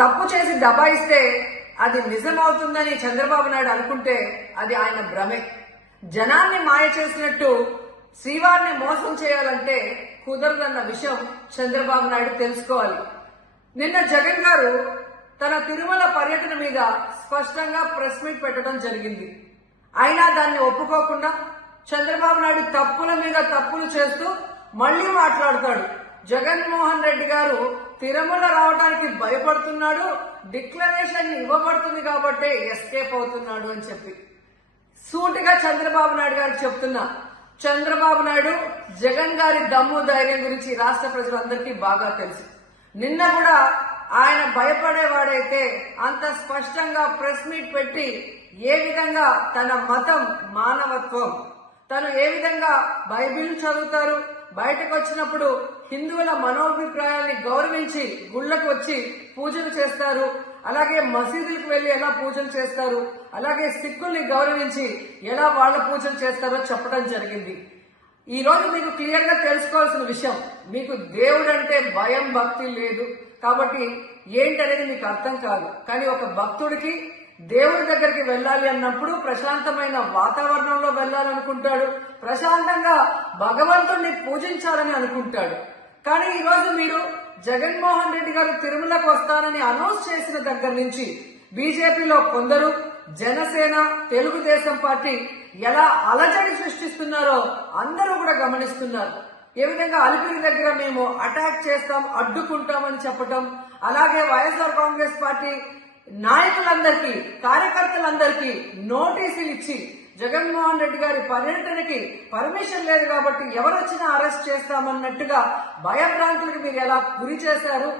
తప్పు చేసి దబాయిస్తే అది నిజమవుతుందని చంద్రబాబు నాయుడు అనుకుంటే అది ఆయన భ్రమే. జనాన్ని మాయ చేసినట్టు శ్రీవారిని మోసం చేయాలంటే కుదరదన్న విషయం చంద్రబాబు నాయుడు తెలుసుకోవాలి. నిన్న జగన్ గారు తన తిరుమల పర్యటన మీద స్పష్టంగా ప్రెస్ మీట్ పెట్టడం జరిగింది. అయినా దాన్ని ఒప్పుకోకుండా చంద్రబాబు నాయుడు తప్పుల మీద తప్పులు చేస్తూ మళ్లీ మాట్లాడతాడు. జగన్మోహన్ రెడ్డి గారు తిరుమల రావడానికి భయపడుతున్నాడు, డిక్లరేషన్ ఇవ్వబడుతుంది కాబట్టి ఎస్కేప్ అవుతున్నాడు అని చెప్పి సూటిగా చంద్రబాబు నాయుడు గారికి చెప్తున్నా. చంద్రబాబు నాయుడు జగన్ గారి దమ్ము ధైర్యం గురించి రాష్ట్ర ప్రజలందరికీ బాగా తెలుసు. నిన్న కూడా ఆయన భయపడేవాడైతే అంత స్పష్టంగా ప్రెస్ మీట్ పెట్టి ఏ విధంగా తన మతం మానవత్వం, తను ఏ విధంగా బైబిల్ చదువుతారు, బయటకు వచ్చినప్పుడు హిందువుల మనోభిప్రాయాల్ని గౌరవించి గుళ్లకు వచ్చి పూజలు చేస్తారు, అలాగే మసీదులకు వెళ్లి ఎలా పూజలు చేస్తారు, అలాగే సిక్కుల్ని గౌరవించి ఎలా వాళ్ళ పూజలు చేస్తారో చెప్పడం జరిగింది. ఈ రోజు మీకు క్లియర్ గా తెలుసుకోవాల్సిన విషయం, మీకు దేవుడు అంటే భయం భక్తి లేదు కాబట్టి ఏంటనేది మీకు అర్థం కాదు. కానీ ఒక భక్తుడికి దేవుడి దగ్గరికి వెళ్ళాలి అన్నప్పుడు ప్రశాంతమైన వాతావరణంలో వెళ్ళాలనుకుంటాడు, ప్రశాంతంగా భగవంతుణ్ణి పూజించాలని అనుకుంటాడు. కానీ ఈ రోజు మీరు జగన్మోహన్ రెడ్డి గారు తిరుమలకు వస్తారని అనౌన్స్ చేసిన దగ్గర నుంచి బీజేపీలో కొందరు, జనసేన, తెలుగుదేశం పార్టీ ఎలా అలజడి సృష్టిస్తున్నారో అందరూ కూడా గమనిస్తున్నారు. ఏ విధంగా అలిపిరి దగ్గర మేము అటాక్ చేస్తాం, అడ్డుకుంటామని చెప్పటం, అలాగే వైఎస్ఆర్ కాంగ్రెస్ పార్టీ నాయకులందరికీ, కార్యకర్తలందరికీ నోటీసులు ఇచ్చి జగన్మోహన్ రెడ్డి గారి పర్యటనకి పర్మిషన్ లేదు కాబట్టి ఎవరొచ్చినా అరెస్ట్ చేస్తామన్నట్టుగా భయభ్రాంతులకు మీరు ఎలా గురి చేశారు.